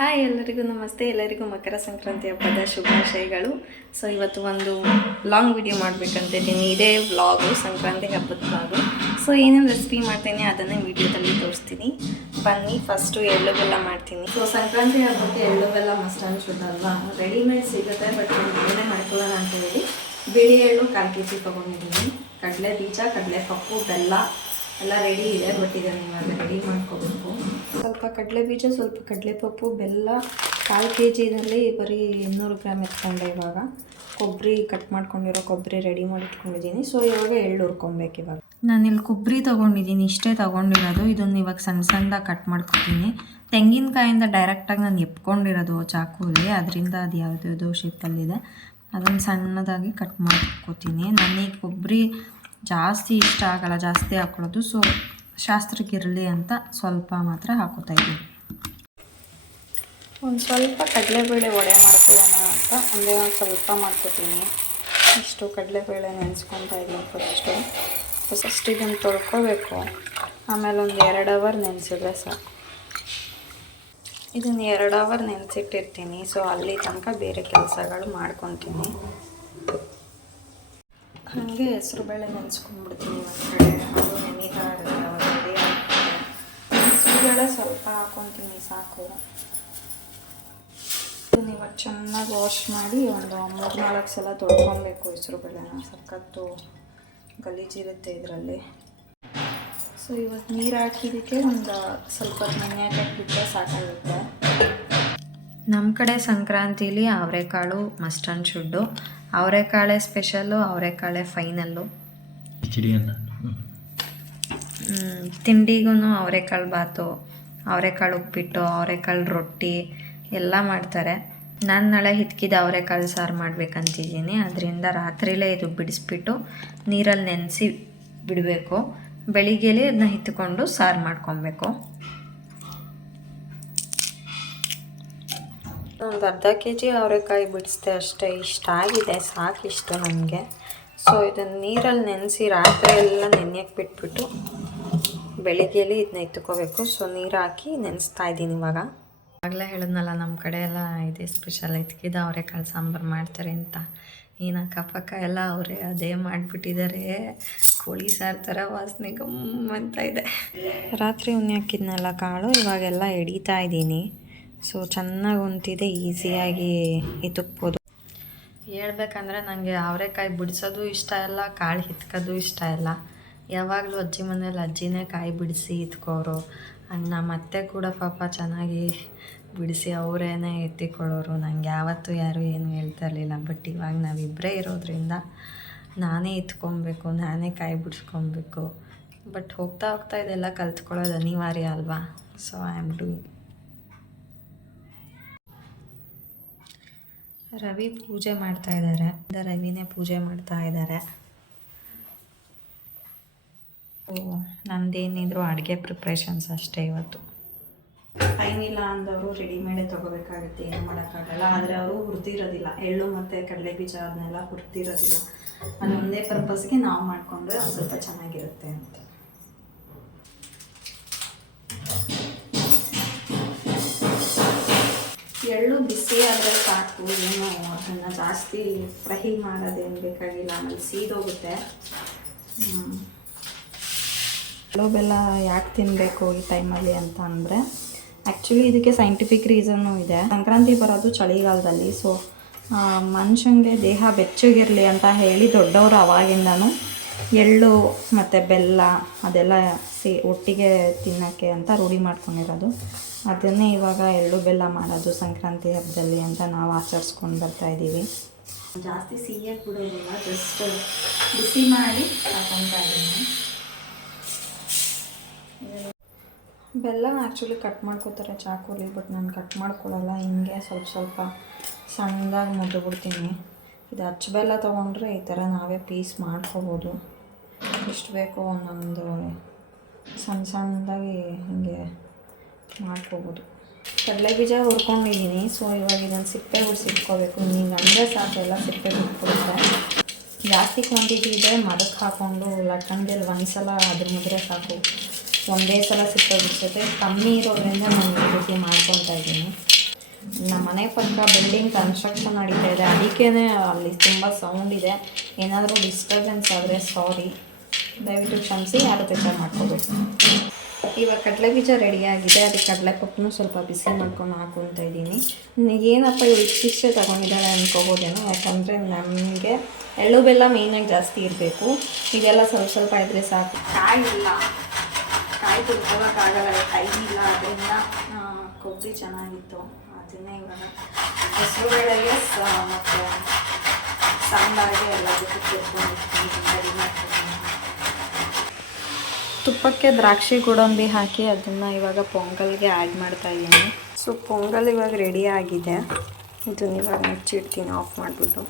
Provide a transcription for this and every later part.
Hi ಎಲ್ಲರಿಗೂ, ನಮಸ್ತೆ. ಎಲ್ಲರಿಗೂ ಮಕರ ಸಂಕ್ರಾಂತಿ ಹಬ್ಬದ ಶುಭಾಶಯಗಳು. ಸೊ ಇವತ್ತು ಒಂದು ಲಾಂಗ್ ವಿಡಿಯೋ ಮಾಡಬೇಕಂತಿದ್ದೀನಿ ಇದೇ ವ್ಲಾಗು ಸಂಕ್ರಾಂತಿ ಹಬ್ಬದ ವ್ಲಾಗು ಸೊ ಏನೇನು ರೆಸಿಪಿ ಮಾಡ್ತೀನಿ ಅದನ್ನು ವಿಡಿಯೋದಲ್ಲಿ ತೋರಿಸ್ತೀನಿ. ಬನ್ನಿ ಫಸ್ಟು ಎಳ್ಳು ಬೆಲ್ಲ ಮಾಡ್ತೀನಿ. ಸೊ ಸಂಕ್ರಾಂತಿ ಹಬ್ಬಕ್ಕೆ ಎಳ್ಳು ಬೆಲ್ಲ ಮಸ್ಟ್ ಅನ್ಸುತ್ತಲ್ವಾ ರೆಡಿಮೇಡ್ ಸಿಗುತ್ತೆ ಬಟ್ ಏನೇ ಮಾಡ್ಕೊಳ್ಳೋಣ ಅಂತ ಹೇಳಿ. ಬಿಳಿ ಎಳ್ಳು ಕಾಲು ಕೆ ಜಿ ತೊಗೊಂಡಿದ್ದೀನಿ. ಕಡಲೆ ಬೀಜ, ಕಡಲೆ ಪಪ್ಪು, ಬೆಲ್ಲ ಎಲ್ಲ ರೆಡಿ ಇದೆ ಬಟ್ ಇದನ್ನು ಇವಾಗ ರೆಡಿ ಮಾಡ್ಕೋಬೇಕು. ಸ್ವಲ್ಪ ಕಡಲೆ ಬೀಜ ಸ್ವಲ್ಪ ಕಡಲೆಪಪ್ಪು ಬೆಲ್ಲ ಕಾಲು ಕೆ ಜಿನಲ್ಲಿ ಬರೀ ಇನ್ನೂರು ಗ್ರಾಮ್ ಎತ್ಕೊಂಡೆ ಇವಾಗ. ಕೊಬ್ಬರಿ ಕಟ್ ಮಾಡ್ಕೊಂಡಿರೋ ಕೊಬ್ಬರಿ ರೆಡಿ ಮಾಡಿ ಇಟ್ಕೊಂಡಿದ್ದೀನಿ ಸೊ ಇವಾಗ ಎಳ್ಳು ಹುರ್ಕೊಬೇಕು ಇವಾಗ. ನಾನು ಇಲ್ಲಿ ಕೊಬ್ಬರಿ ತೊಗೊಂಡಿದ್ದೀನಿ ಇಷ್ಟೇ ತೊಗೊಂಡಿರೋದು. ಇದನ್ನು ಇವಾಗ ಸಣ್ಣ ಸಣ್ಣದಾಗಿ ಕಟ್ ಮಾಡ್ಕೊತೀನಿ. ತೆಂಗಿನಕಾಯಿಂದ ಡೈರೆಕ್ಟಾಗಿ ನಾನು ಎಪ್ಕೊಂಡಿರೋದು ಚಾಕುಲಿ. ಅದರಿಂದ ಅದು ಯಾವುದ್ಯಾವುದೋ ಶೇಪಲ್ಲಿದೆ ಅದನ್ನು ಸಣ್ಣದಾಗಿ ಕಟ್ ಮಾಡ್ಕೋತೀನಿ. ನನಗೆ ಕೊಬ್ಬರಿ ಜಾಸ್ತಿ ಇಷ್ಟ ಆಗಲ್ಲ, ಜಾಸ್ತಿ ಹಾಕೊಳ್ಳೋದು ಸೊ ಶಾಸ್ತ್ರಕ್ಕಿರಲಿ ಅಂತ ಸ್ವಲ್ಪ ಮಾತ್ರ ಹಾಕೋತಾ ಇದ್ದೀನಿ. ಒಂದು ಸ್ವಲ್ಪ ಕಡಲೆಬೇಳೆ ವಡೆ ಮಾಡ್ಕೊಳ್ಳೋಣ ಅಂತ ಅಂದರೆ ಒಂದು ಸ್ವಲ್ಪ ಮಾಡ್ಕೋತೀನಿ. ಇಷ್ಟು ಕಡಲೆಬೇಳೆ ನೆನೆಸ್ಕೊತಾ ಇದ್ದೀನಿ ಫಸ್ಟು ಫಸ್ಟ್ ಇದನ್ನು ತೊಳ್ಕೊಬೇಕು. ಆಮೇಲೆ ಒಂದು ಎರಡು ಅವರ್ ನೆನೆಸಿದ್ರೆ ಸಾಕು. ಇದನ್ನು ಎರಡು ಅವರ್ ನೆನೆಸಿಟ್ಟಿರ್ತೀನಿ. ಸೊ ಅಲ್ಲಿ ತನಕ ಬೇರೆ ಕೆಲಸಗಳು ಮಾಡ್ಕೊತೀನಿ. ಹಾಗೆ ಹೆಸರು ಬೇಳೆ ನೆನೆಸ್ಕೊಂಡ್ಬಿಡ್ತೀನಿ ಒಂದು ಕಡೆ ಅದು ಸ್ವಲ್ಪ ಹಾಕೊತೀನಿ ಸಾಕು. ಇದನ್ನ ಚೆನ್ನಾಗಿ ವಾಶ್ ಮಾಡಿ ಒಂದು ಮೂರು ನಾಲ್ಕು ಸಲ ತೊಳ್ಕೊಬೇಕು ಹೆಸರು ಬೇಳೆನ. ಸಖತ್ತು ಗಲೀಜಿರುತ್ತೆ ಇದರಲ್ಲಿ. ಸೊ ಇವತ್ತು ನೀರು ಹಾಕಿದ್ದಕ್ಕೆ ಒಂದು ಸ್ವಲ್ಪ ಮನೆ ಹಾಕಿಬಿಟ್ರೆ ಸಾಕಾಗುತ್ತೆ. ನಮ್ಮ ಕಡೆ ಸಂಕ್ರಾಂತಿಲಿ ಅವರೆಕಾಳು ಮಸ್ಟನ್ ಶುಡ್ಡು. ಅವರೆಕಾಳೆ ಸ್ಪೆಷಲ್ಲು ಅವರೆಕಾಳೆ ಫೈನಲ್ಲು ಕಿಚಡಿಯನ್ನು ತಿಂಡಿಗೂ ಅವರೆಕಾಳು ಬಾತು ಅವರೆಕಾಳು ಉಪ್ಪಿಟ್ಟು ಅವರೆಕಾಳು ರೊಟ್ಟಿ ಎಲ್ಲ ಮಾಡ್ತಾರೆ. ನಾನು ನಾಳೆ ಹಿತ್ಕಿದ ಅವರೆಕಾಳು ಸಾರು ಮಾಡ್ಬೇಕಂತಿದ್ದೀನಿ. ಅದರಿಂದ ರಾತ್ರಿಲೇ ಇದು ಬಿಡಿಸ್ಬಿಟ್ಟು ನೀರಲ್ಲಿ ನೆನೆಸಿ ಬಿಡಬೇಕು. ಬೆಳಿಗ್ಗೆಲೇ ಅದನ್ನ ಹಿತ್ಕೊಂಡು ಸಾರು ಮಾಡ್ಕೊಬೇಕು. ಒಂದು ಅರ್ಧ ಕೆ ಜಿ ಅವರೆಕಾಯಿ ಬಿಡಿಸ್ದೆ ಅಷ್ಟೇ, ಇಷ್ಟ ಆಗಿದೆ ಸಾಕಿಷ್ಟು ನನಗೆ ಸೊ ಇದನ್ನು ನೀರಲ್ಲಿ ನೆನೆಸಿ ರಾತ್ರಿ ಎಲ್ಲ ನೆನೆಯಕ್ಕೆ ಬಿಟ್ಬಿಟ್ಟು ಬೆಳಿಗ್ಗೆಯಲ್ಲಿ ಇದನ್ನ ಎತ್ಕೋಬೇಕು ಸೊ ನೀರು ಹಾಕಿ ನೆನೆಸ್ತಾ ಇದ್ದೀನಿ ಇವಾಗ. ಆಗಲೇ ಹೇಳಿದ್ನಲ್ಲ ನಮ್ಮ ಕಡೆ ಎಲ್ಲ ಇದೆ ಸ್ಪೆಷಲ್ ಎತ್ಕಿದ ಅವರೆಕಾಳು ಸಾಂಬಾರು ಮಾಡ್ತಾರೆ ಅಂತ. ಏನು ಅಕ್ಕಪಕ್ಕ ಎಲ್ಲ ಅವರೇ ಅದೇ ಮಾಡಿಬಿಟ್ಟಿದ್ದಾರೆ ಕೋಳಿ ಸಾರು ಥರ ವಾಸನೆ ಗಮ್ ಅಂತ ಇದೆ. ರಾತ್ರಿ ಉನ್ಯಾಕಿದ್ನಲ್ಲ ಕಾಳು, ಇವಾಗೆಲ್ಲ ಎಡಿತಾ ಇದ್ದೀನಿ. ಸೊ ಚೆನ್ನಾಗಿ ಹೊಂತಿದೆ ಈಸಿಯಾಗಿ ಎತ್ತಕ್ಬೋದು ಹೇಳ್ಬೇಕಂದ್ರೆ ನನಗೆ ಅವರೆಕಾಯಿ ಬಿಡಿಸೋದು ಇಷ್ಟ ಇಲ್ಲ, ಕಾಳು ಹಿತ್ಕೋದು ಇಷ್ಟ ಇಲ್ಲ. ಯಾವಾಗಲೂ ಅಜ್ಜಿ ಮನೇಲಿ ಅಜ್ಜಿನೇ ಕಾಯಿ ಬಿಡಿಸಿ ಇತ್ಕೋರು ಅಣ್ಣ ಮತ್ತೆ ಕೂಡ ಪಾಪ ಚೆನ್ನಾಗಿ ಬಿಡಿಸಿ ಅವರೇನೇ ಎತ್ತಿಕೊಳ್ಳೋರು. ನನಗೆ ಯಾವತ್ತೂ ಯಾರೂ ಏನು ಹೇಳ್ತಾ ಇರಲಿಲ್ಲ, ಬಟ್ ಇವಾಗ ನಾವಿಬ್ಬರೇ ಇರೋದ್ರಿಂದ ನಾನೇ ಎತ್ಕೊಬೇಕು ನಾನೇ ಕಾಯಿ ಬಿಡಿಸ್ಕೊಬೇಕು. ಬಟ್ ಹೋಗ್ತಾ ಹೋಗ್ತಾ ಇದೆಲ್ಲ ಕಲ್ತ್ಕೊಳ್ಳೋದು ಅನಿವಾರ್ಯ ಅಲ್ವಾ? So I am doing Ravi ಪೂಜೆ ಮಾಡ್ತಾ ಇದ್ದಾರೆ ರವಿನೇ ಪೂಜೆ ಮಾಡ್ತಾ ಇದ್ದಾರೆ ಓ, ನಂದೇನಿದ್ರು ಅಡುಗೆ ಪ್ರಿಪ್ರೇಷನ್ಸ್ ಅಷ್ಟೇ ಇವತ್ತು. ಫೈನ್ ಇಲ್ಲ ಅಂದವರು ರೆಡಿಮೇಡೇ ತೊಗೋಬೇಕಾಗುತ್ತೆ, ಏನು ಮಾಡೋಕ್ಕಾಗಲ್ಲ. ಆದರೆ ಅವರು ಹುರ್ತಿರೋದಿಲ್ಲ ಎಳ್ಳು ಮತ್ತು ಕಡಲೆ ಬೀಜ ಅದನ್ನೆಲ್ಲ ಹುರ್ತಿರೋದಿಲ್ಲ ಅದು ಒಂದೇ ಪರ್ಪಸ್ಗೆ ನಾವು ಮಾಡಿಕೊಂಡ್ರೆ ಒಂದು ಸ್ವಲ್ಪ ಚೆನ್ನಾಗಿರುತ್ತೆ ಅಂತ. ಆದರೆ ಸಾಕು, ಏನು ಅದನ್ನು ಜಾಸ್ತಿ ಫ್ರೈ ಮಾಡೋದೇನು ಬೇಕಾಗಿಲ್ಲ, ಆಮೇಲೆ ಸೀದೋಗುತ್ತೆ ಹ್ಮ್. ಬೆಲ್ಲ ಯಾಕೆ ತಿನ್ನಬೇಕು ಈ ಟೈಮಲ್ಲಿ ಅಂತ ಅಂದರೆ ಆ್ಯಕ್ಚುಲಿ ಇದಕ್ಕೆ ಸೈಂಟಿಫಿಕ್ ರೀಸನ್ನು ಇದೆ. ಸಂಕ್ರಾಂತಿ ಬರೋದು ಚಳಿಗಾಲದಲ್ಲಿ ಸೊ ಮನುಷ್ಯಂಗೆ ದೇಹ ಬೆಚ್ಚಗಿರಲಿ ಅಂತ ಹೇಳಿ ದೊಡ್ಡವರು ಅವಾಗಿಂದನೂ ಎಳ್ಳು ಮತ್ತು ಬೆಲ್ಲ ಅದೆಲ್ಲ ಸಿ ಒಟ್ಟಿಗೆ ತಿನ್ನೋಕ್ಕೆ ಅಂತ ರೂಢಿ ಮಾಡ್ಕೊಂಡಿರೋದು. ಅದನ್ನೇ ಇವಾಗ ಎಳ್ಳು ಬೆಲ್ಲ ಮಾಡೋದು ಸಂಕ್ರಾಂತಿ ಹಬ್ಬದಲ್ಲಿ ಅಂತ ನಾವು ಆಚರಿಸ್ಕೊಂಡು ಬರ್ತಾ ಇದ್ದೀವಿ. ಜಾಸ್ತಿ ಸಿಹಿಯಾಗಿ ಬಿಡೋದಿಲ್ಲ ಜಸ್ಟ್ ಬಿಸಿ ಮಾಡಿ ಹಾಕೊತಾ ಇದ್ದೀನಿ. ಬೆಲ್ಲ ಆ್ಯಕ್ಚುಲಿ ಕಟ್ ಮಾಡ್ಕೋತಾರೆ ಚಾಕುಲಿ ಬಟ್ ನಾನು ಕಟ್ ಮಾಡ್ಕೊಳ್ಳಲ್ಲ ಹಿಂಗೆ ಸ್ವಲ್ಪ ಸ್ವಲ್ಪ ಸಣ್ಣದಾಗಿ ಮುದ್ದು ಬಿಡ್ತೀನಿ ಇದು ಅಚ್ಚು ಬೆಲ್ಲ ತೊಗೊಂಡ್ರೆ ಈ ಥರ ನಾವೇ ಪೀಸ್ ಮಾಡ್ಕೋಬೋದು. ಎಷ್ಟು ಬೇಕೋ ಒಂದೊಂದು ಸಣ್ಣ ಸಣ್ಣದಾಗಿ ಹಿಂಗೆ ಮಾಡ್ಕೋಬೋದು. ಕಡಲೆ ಬೀಜ ಹುರ್ಕೊಂಡಿದ್ದೀನಿ ಸೊ ಇವಾಗ ಇದನ್ನು ಸಿಪ್ಪೆ ಬಿಡಿಸಿಟ್ಕೋಬೇಕು ನೀನು ಅಂದರೆ ಸಾಕು, ಎಲ್ಲ ಸಿಪ್ಪೆ ಬಿಟ್ಕೊಡುತ್ತೆ ಜಾಸ್ತಿ ಕ್ವಾಂಟಿಟಿ ಇದೆ ಮದಕ್ಕೆ ಹಾಕ್ಕೊಂಡು ಲಟ್ಟಣಿಗೆಲ್ಲ ಒಂದು ಸಲ ಅದ್ರ ಮುದ್ರೆ ಸಾಕು. ಒಂದೇ ಸಲ ಸಿಪ್ಪೆ ಬಿಡಿಸುತ್ತೆ ಕಮ್ಮಿ ಇರೋದ್ರಿಂದ ನಾನು ಈ ರೀತಿ ಮಾಡ್ಕೊತಾ ಇದ್ದೀನಿ. ನಮ್ಮ ಮನೆ ಪಕ್ಕ ಬಿಲ್ಡಿಂಗ್ ಕನ್ಸ್ಟ್ರಕ್ಷನ್ ನಡೀತಾ ಇದೆ. ಅದಕ್ಕೇ ಅಲ್ಲಿ ತುಂಬ ಸೌಂಡ್ ಇದೆ. ಏನಾದರೂ ಡಿಸ್ಟರ್ಬೆನ್ಸ್ ಆದರೆ ಸಾರಿ ದಯವಿಟ್ಟು ಕ್ಷಮಿಸಿ ಯಾರು ಬೇಜಾರು ಮಾಡ್ಕೋಬೇಕು. ಇವಾಗ ಕಡಲೆ ಬೀಜ ರೆಡಿಯಾಗಿದೆ ಅದಕ್ಕೆ ಕಡಲೆ ಪಪ್ಪನ್ನು ಸ್ವಲ್ಪ ಬಿಸಿ ಮಾಡ್ಕೊಂಡು ಹಾಕೊತ ಇದ್ದೀನಿ. ಏನಪ್ಪ ಇವಳು ಇಷ್ಟಿಷ್ಟೇ ತೊಗೊಂಡಿದ್ದಾಳೆ ಅನ್ಕೋಬೋದೇನೋ, ಯಾಕಂದರೆ ನಮಗೆ ಎಳ್ಳು ಬೆಲ್ಲ ಮೇಯ್ನಾಗಿ ಜಾಸ್ತಿ ಇರಬೇಕು. ಇದೆಲ್ಲ ಸ್ವಲ್ಪ ಸ್ವಲ್ಪ ಇದ್ದರೆ ಸಾಕು. ಕಾಯಿ ಇಲ್ಲ. ಕಾಯಿ ತುರ್ಕೋಕ್ಕಾಗಲ್ಲ ಕೈ ಇಲ್ಲ ಅದರಿಂದ ಕೊಬ್ಬರಿ ಚೆನ್ನಾಗಿತ್ತು. ಅದನ್ನೇ ಇವಾಗ ಹೆಸರು ಮತ್ತು ಸಾಂಬಾರಿಗೆ ಎಲ್ಲದಕ್ಕೂ ತುರ್ಕೊಂಡು ರೆಡಿ ಮಾಡ್ತೀನಿ ತುಪ್ಪಕ್ಕೆ ದ್ರಾಕ್ಷಿ ಗೋಡಂಬಿ ಹಾಕಿ ಅದನ್ನು ಇವಾಗ ಪೊಂಗಲ್ಗೆ ಆ್ಯಡ್ ಮಾಡ್ತಾ ಇದ್ದೀನಿ. ಸೊ ಪೊಂಗಲ್ ಇವಾಗ ರೆಡಿ ಆಗಿದೆ. ಇದನ್ನ ಇವಾಗ ಮುಚ್ಚಿಡ್ತೀನಿ ಆಫ್ ಮಾಡಿಬಿಟ್ಟು.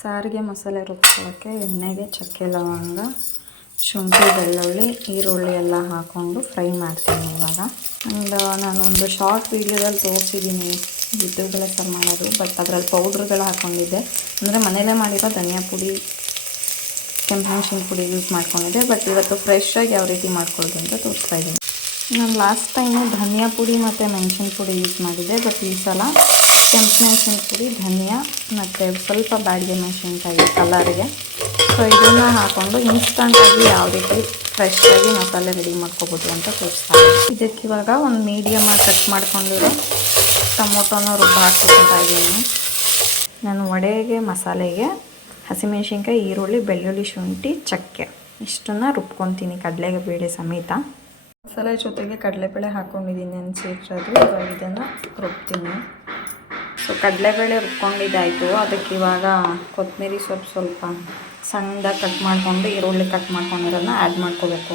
ಸಾರಿಗೆ ಮಸಾಲೆ ರುಬ್ಕೊಳ್ಳೋಕ್ಕೆ ಎಣ್ಣೆಗೆ ಚಕ್ಕೆ ಲವಂಗ, ಶುಂಠಿ, ಬೆಳ್ಳುಳ್ಳಿ, ಈರುಳ್ಳಿ ಎಲ್ಲ ಹಾಕ್ಕೊಂಡು ಫ್ರೈ ಮಾಡ್ತೀನಿ ಇವಾಗ. ಆ್ಯಂಡ್ ನಾನೊಂದು ಶಾರ್ಟ್ ವೀಡಿಯೋದಲ್ಲಿ ತೋರಿಸಿದ್ದೀನಿ. ಬಿದ್ದುಗಳ ಸರ್ ಮಾಡೋದು ಬಟ್ ಅದರಲ್ಲಿ ಪೌಡ್ರ್ಗಳು ಹಾಕ್ಕೊಂಡಿದ್ದೆ ಅಂದರೆ ಮನೆಯಲ್ಲೇ ಮಾಡಿರೋ ಧನಿಯಾ ಪುಡಿ, ಕೆಂಪು ಮೆಣಸಿನ ಪುಡಿ ಯೂಸ್ ಮಾಡ್ಕೊಂಡಿದ್ದೆ. ಬಟ್ ಇವತ್ತು ಫ್ರೆಶ್ಶಾಗಿ ಯಾವ ರೀತಿ ಮಾಡ್ಕೊಳ್ಳೋದು ಅಂತ ತೋರಿಸ್ತಾ ಇದ್ದೀನಿ. ನಾನು ಲಾಸ್ಟ್ ಟೈಮು ಧನಿಯಾ ಪುಡಿ ಮತ್ತು ಮೆಣಸಿನ ಪುಡಿ ಯೂಸ್ ಮಾಡಿದ್ದೆ. ಬಟ್ ಈ ಸಲ ಕೆಂಪು ಮೆಣಸಿನ ಪುಡಿ, ಧನಿಯಾ ಮತ್ತು ಸ್ವಲ್ಪ ಬ್ಯಾಡಿಗೆ ಮೆಣಸಿನ್ಕಾಯಿ ಕಲರಿಗೆ ಸೊ ಇದನ್ನು ಹಾಕ್ಕೊಂಡು ಇನ್ಸ್ಟಂಟಾಗಿ ಯಾವ ರೀತಿ ಫ್ರೆಶ್ಶಾಗಿ ಮಸಾಲೆ ರೆಡಿ ಮಾಡ್ಕೋಬೋದು ಅಂತ ತೋರಿಸ್ತಾ ಇದಕ್ಕೆ ಇವಾಗ ಒಂದು ಮೀಡಿಯಮಾಗಿ ಕಟ್ ಮಾಡ್ಕೊಂಡಿರೋ ಟೊಮೊಟೊನ ರುಬ್ಬ ಇದ್ದೀನಿ ನಾನು ವಡೆಗೆ, ಮಸಾಲೆಗೆ, ಹಸಿಮೆಣ್ಸಿನ್ಕಾಯಿ, ಈರುಳ್ಳಿ, ಬೆಳ್ಳುಳ್ಳಿ, ಶುಂಠಿ, ಚಕ್ಕೆ ಇಷ್ಟನ್ನು ರುಬ್ಕೊತೀನಿ ಕಡಲೆಗೆ ಬೇಳೆ ಸಮೇತ. ಮಸಾಲೆ ಜೊತೆಗೆ ಕಡಲೆಬೇಳೆ ಹಾಕ್ಕೊಂಡಿದ್ದೀನಿ ನೆನೆಸಿಟ್ರದು ಇವಾಗ ಇದನ್ನು ರುಬ್ತೀನಿ. ಸೊ ಕಡಲೆಬೇಳೆ ರುಬ್ಕೊಂಡಿದ್ದಾಯಿತು. ಅದಕ್ಕೆ ಇವಾಗ ಕೊತ್ತಂಬರಿ ಸೊಪ್ಪು ಸ್ವಲ್ಪ ಸಣ್ಣದಾಗಿ ಕಟ್ ಮಾಡಿಕೊಂಡು ಈರುಳ್ಳಿ ಕಟ್ ಮಾಡ್ಕೊಂಡಿರೋದನ್ನ ಆ್ಯಡ್ ಮಾಡ್ಕೋಬೇಕು.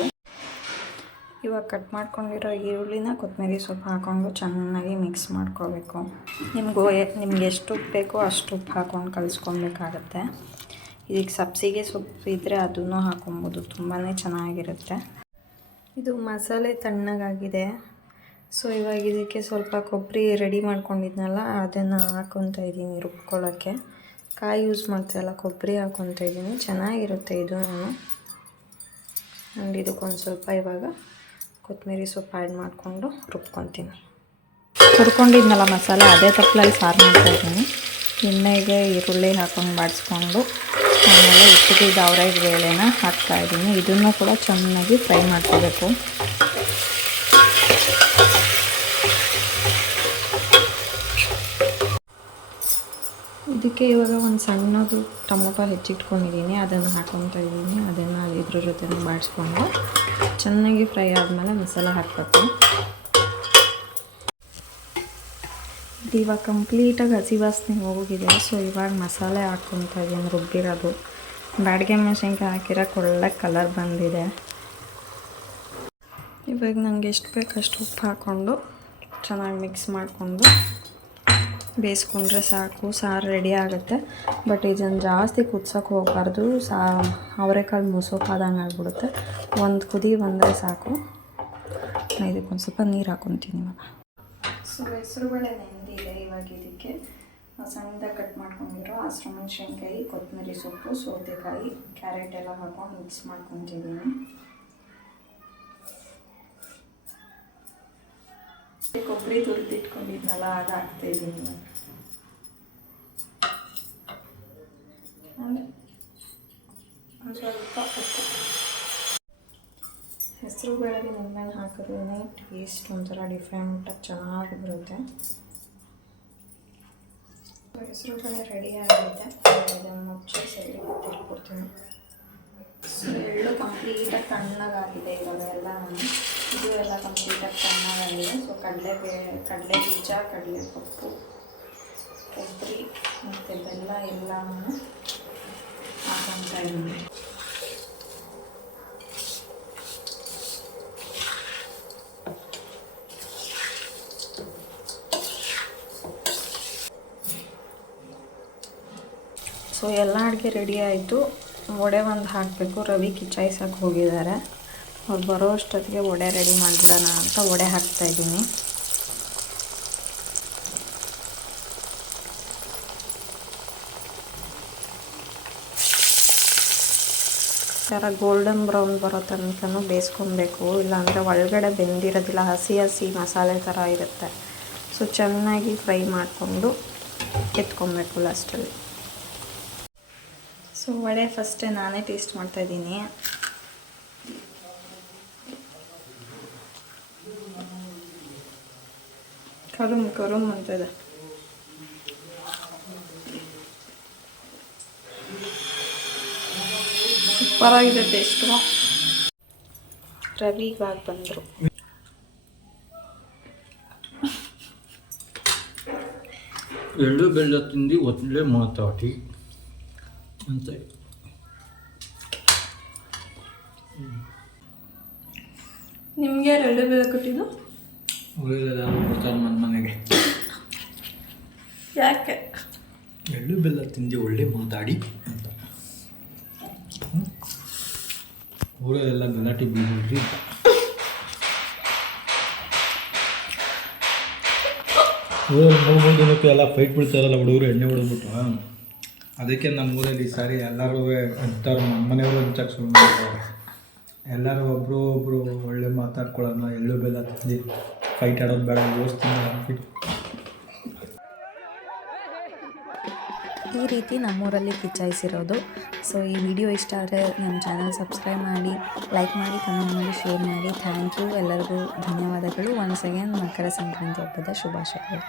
ಇವಾಗ ಕಟ್ ಮಾಡ್ಕೊಂಡಿರೋ ಈರುಳ್ಳಿನ ಕೊತ್ತಂಬರಿ ಸೊಪ್ಪು ಹಾಕ್ಕೊಂಡು ಚೆನ್ನಾಗಿ ಮಿಕ್ಸ್ ಮಾಡ್ಕೋಬೇಕು. ನಿಮಗೂ ನಿಮ್ಗೆ ಎಷ್ಟು ಉಪ್ಪು ಬೇಕೋ ಅಷ್ಟು ಉಪ್ಪು ಹಾಕ್ಕೊಂಡು ಕಲಿಸ್ಕೊಬೇಕಾಗತ್ತೆ. ಇದಕ್ಕೆ ಸಬ್ಸಿಗೆ ಸೊಪ್ಪು ಇದ್ದರೆ ಅದನ್ನು ಹಾಕೊಬೋದು ತುಂಬಾ ಚೆನ್ನಾಗಿರುತ್ತೆ. ಇದು ಮಸಾಲೆ ತಣ್ಣಗಾಗಿದೆ. ಸೊ ಇವಾಗ ಇದಕ್ಕೆ ಸ್ವಲ್ಪ ಕೊಬ್ಬರಿ ರೆಡಿ ಮಾಡ್ಕೊಂಡಿದ್ನಲ್ಲ, ಅದನ್ನು ಹಾಕ್ಕೊತಾ ಇದ್ದೀನಿ ರುಬ್ಕೊಳ್ಳೋಕ್ಕೆ ಕಾಯಿ ಯೂಸ್ ಮಾಡ್ತಾಯಿಲ್ಲ ಕೊಬ್ಬರಿ ಹಾಕ್ಕೊತಾ ಇದ್ದೀನಿ. ಚೆನ್ನಾಗಿರುತ್ತೆ ಇದು ನಾನು. ಆ್ಯಂಡ್ ಇದಕ್ಕೊಂದು ಸ್ವಲ್ಪ ಇವಾಗ ಕೊತ್ತಂಬರಿ ಸೊಪ್ಪು ಆ್ಯಡ್ ಮಾಡಿಕೊಂಡು ರುಬ್ಕೊತೀನಿ. ಹುರ್ಕೊಂಡಿದ್ನಲ್ಲ ಮಸಾಲೆ, ಅದೇ ತಪ್ಪಲಲ್ಲಿ ಸಾರು ಮಾಡ್ತಾಯಿದ್ದೀನಿ. ಎಣ್ಣೆಗೆ ಈರುಳ್ಳಿ ಹಾಕೊಂಡು ಬಾಡಿಸ್ಕೊಂಡು, ಆಮೇಲೆ ಇಟ್ಟಿಗೆ ಅವರೇಜ್ ಬೇಳೆನ ಹಾಕ್ತಾಯಿದ್ದೀನಿ. ಇದನ್ನು ಕೂಡ ಚೆನ್ನಾಗಿ ಫ್ರೈ ಮಾಡ್ಕೋಬೇಕು. ಇದಕ್ಕೆ ಇವಾಗ ಒಂದು ಸಣ್ಣದು ಟೊಮೊಟೊ ಹೆಚ್ಚಿಟ್ಕೊಂಡಿದ್ದೀನಿ, ಅದನ್ನು ಹಾಕ್ಕೊತಾ ಇದ್ದೀನಿ, ಅದನ್ನು ಇದ್ರ ಜೊತೆ ಬಾಡಿಸ್ಕೊಂಡು ಚೆನ್ನಾಗಿ ಫ್ರೈ ಆದಮೇಲೆ ಮಸಾಲೆ ಹಾಕಬೇಕು. ಇವಾಗ ಕಂಪ್ಲೀಟಾಗಿ ಹಸಿ ವಾಸನೆ ಹೋಗಿದೆ, ಸೊ ಇವಾಗ ಮಸಾಲೆ ಹಾಕ್ಕೊತಾ ಇದ್ದೀನಿ, ರುಬ್ಬಿರೋದು. ಬ್ಯಾಡಿಗೆ ಮೆಣಸಿನ್ಕಾಯಿ ಹಾಕಿರೋಕೆ ಒಳ್ಳೆ ಕಲರ್ ಬಂದಿದೆ. ಇವಾಗ ನನಗೆ ಎಷ್ಟು ಬೇಕಷ್ಟು ಉಪ್ಪು ಹಾಕ್ಕೊಂಡು ಚೆನ್ನಾಗಿ ಮಿಕ್ಸ್ ಮಾಡಿಕೊಂಡು ಬೇಯಿಸ್ಕೊಂಡ್ರೆ ಸಾಕು, ಸಾರು ರೆಡಿ ಆಗುತ್ತೆ. ಬಟ್ ಇದನ್ನು ಜಾಸ್ತಿ ಕುದ್ಸೋಕೆ ಹೋಗಬಾರ್ದು. ಸಾ, ಅವರೆಕಾಳು ಮುಸೋಕಾದಂಗೆ ಆಗಿಬಿಡುತ್ತೆ. ಒಂದು ಕುದಿ ಬಂದರೆ ಸಾಕು. ಇದಕ್ಕೊಂದು ಸ್ವಲ್ಪ ನೀರು ಹಾಕೊತೀನಿ ಇವಾಗ. ಸೊ ಹೆಸರುಬೇಳೆ ನೆಂದಿದೆ ಇವಾಗ ಇದಕ್ಕೆ. ಸಣ್ಣದಾಗಿ ಕಟ್ ಮಾಡ್ಕೊಂಡಿರೋ ಹಸಿರು ಮೆಣಸಿನ್ಕಾಯಿ ಕೊತ್ತಂಬರಿ ಸೊಪ್ಪು, ಸೌತೆಕಾಯಿ, ಕ್ಯಾರೆಟ್ ಎಲ್ಲ ಹಾಕೊಂಡು ಮಿಕ್ಸ್ ಮಾಡ್ಕೊತಿದ್ದೀನಿ ಕೊಬ್ಬರಿ ತುರಿದಿಟ್ಕೊಂಡಿದ್ನಲ್ಲ ಅದು ಹಾಕ್ತಾಯಿದ್ದೀನಿ ಆಮೇಲೆ ಒಂದು ಸ್ವಲ್ಪ ಉಪ್ಪು ಹೆಸರು ಬೇಳೆಗೆ ನಿಂಬೆಹಣ್ಣು ಹಾಕಿದ್ರೇ ಟೇಸ್ಟ್ ಒಂಥರ ಡಿಫ್ರೆಂಟಾಗಿ ಚೆನ್ನಾಗಿ ಬರುತ್ತೆ. ಹೆಸರು ಬೇಳೆ ರೆಡಿ ಆಗಿದೆ ಇದನ್ನು ಮುಚ್ಚಿ ಸೈಡಿಗೆ ತಿರ್ಕೊಡ್ತೀನಿ ಸೊ ಎಳ್ಳು ಕಂಪ್ಲೀಟಾಗಿ ತಣ್ಣಗಾಗಿದೆ ಇವಾಗ ಎಲ್ಲ. ಇದು ಎಲ್ಲ ಕಂಪ್ಲೀಟಾಗಿ ತಣ್ಣಗಾಗಿದೆ. ಸೊ ಕಡಲೆ ಬೇ, ಕಡಲೆ ಬೀಜ, ಕಡಲೆ ಪಪ್ಪು, ಕೊಬ್ಬರಿ ಮತ್ತು ಬೆಲ್ಲ ಎಲ್ಲನೂ ಹಾಕೊತಾ ಇದ್ದೀನಿ. ಸೊ ಎಲ್ಲ ಅಡುಗೆ ರೆಡಿ ಆಯಿತು. ವಡೆ ಒಂದು ಹಾಕಬೇಕು. ರವಿ ಕಿಚಾಯಿಸಕ್ಕೆ ಹೋಗಿದ್ದಾರೆ ಅವ್ರು ಬರೋ ಅಷ್ಟೊತ್ತಿಗೆ ವಡೆ ರೆಡಿ ಮಾಡಿಬಿಡೋಣ ಅಂತ ವಡೆ ಹಾಕ್ತಾಯಿದ್ದೀನಿ ಥರ ಗೋಲ್ಡನ್ ಬ್ರೌನ್ ಬರೋ ತನಕನೂ ಬೇಯಿಸ್ಕೊಬೇಕು. ಇಲ್ಲಾಂದರೆ ಒಳಗಡೆ ಬೆಂದಿರೋದಿಲ್ಲ. ಹಸಿ ಹಸಿ ಮಸಾಲೆ ಥರ ಇರುತ್ತೆ. ಸೊ ಚೆನ್ನಾಗಿ ಫ್ರೈ ಮಾಡಿಕೊಂಡು ಎತ್ಕೊಬೇಕು ಲಾಸ್ಟಲ್ಲಿ ಸೊ ವಡೆ ಫಸ್ಟೇ ನಾನೇ ಟೇಸ್ಟ್ ಮಾಡ್ತಾಯಿದ್ದೀನಿ ಕರುಮ್ ಕರುಮ್ ಅಂತಿದೆ ಸೂಪರಾಗಿದೆ ಟೇಸ್ಟು ರವಿ ಇವಾಗ ಬಂದರು. ಎಳ್ಳು, ಬೆಲ್ಲ ತಿಂದು ಒಳ್ಳೆ ಮಾತಾಡಿ. ಅಂತ. ನಿಮಗೆ ಎರಡು ಬೆಲೆ ಕೊಟ್ಟಿದ್ದು? ಒಳ್ಳೆಯದ ಬರ್ತಾರೆ ನನ್ನ ಮನೆಗೆ. ಯಾಕೆ? ಎಳ್ಳು ಬೆಲ್ಲ ತಿಂದು ಒಳ್ಳೆ ಮಾತಾಡಿ ಅಂತ? ಊರಲ್ಲೆಲ್ಲ ಗಲಾಟೆ ಬೀಳ್ರಿ ಊರಲ್ಲಿ ಮೂರು ಮೂರು ದಿನಕ್ಕೆ ಎಲ್ಲ ಫೈಟ್ ಬಿಡ್ತಾರಲ್ಲ ಹುಡುಗರು ಎಣ್ಣೆ ಹೊಡೆದ್ಬಿಟ್ಟು. ಅದಕ್ಕೆ ನಮ್ಮ ಊರಲ್ಲಿ ಈ ಸಾರಿ ಎಲ್ಲರೂ ಅಂತಾರೆ ನಮ್ಮ ಮನೆಯವರು ಹಂಚಕ್ಕೆ ಶುರು ಮಾಡ್ತಾರೆ ಎಲ್ಲರೂ ಒಬ್ಬರು ಒಬ್ಬರು ಒಳ್ಳೆ ಮಾತಾಡ್ಕೊಳ್ಳೋಣ, ಎಳ್ಳು ಬೆಲ್ಲ ತಿಂದು ಫೈಟ್ ಆಡೋದು ಬೇಡ ಓದಿಸ್ತೀನಿ ಅಂದ್ಬಿಟ್ಟು ಈ ರೀತಿ ನಮ್ಮೂರಲ್ಲಿ ಕಿಚ್ಚಾಯಿಸಿರೋದು. ಸೊ ಈ ವಿಡಿಯೋ ಇಷ್ಟ ಆದರೆ ನಮ್ಮ ಚಾನಲ್ ಸಬ್ಸ್ಕ್ರೈಬ್ ಮಾಡಿ ಲೈಕ್ ಮಾಡಿ ಕಮೆಂಟ್ ಮಾಡಿ ಶೇರ್ ಮಾಡಿ. ಥ್ಯಾಂಕ್ ಯು ಎಲ್ಲರಿಗೂ ಧನ್ಯವಾದಗಳು. ಒನ್ಸ್ ಅಗೇನ್ ಮಕರ ಸಂಕ್ರಾಂತಿ ಹಬ್ಬದ ಶುಭಾಶಯಗಳು.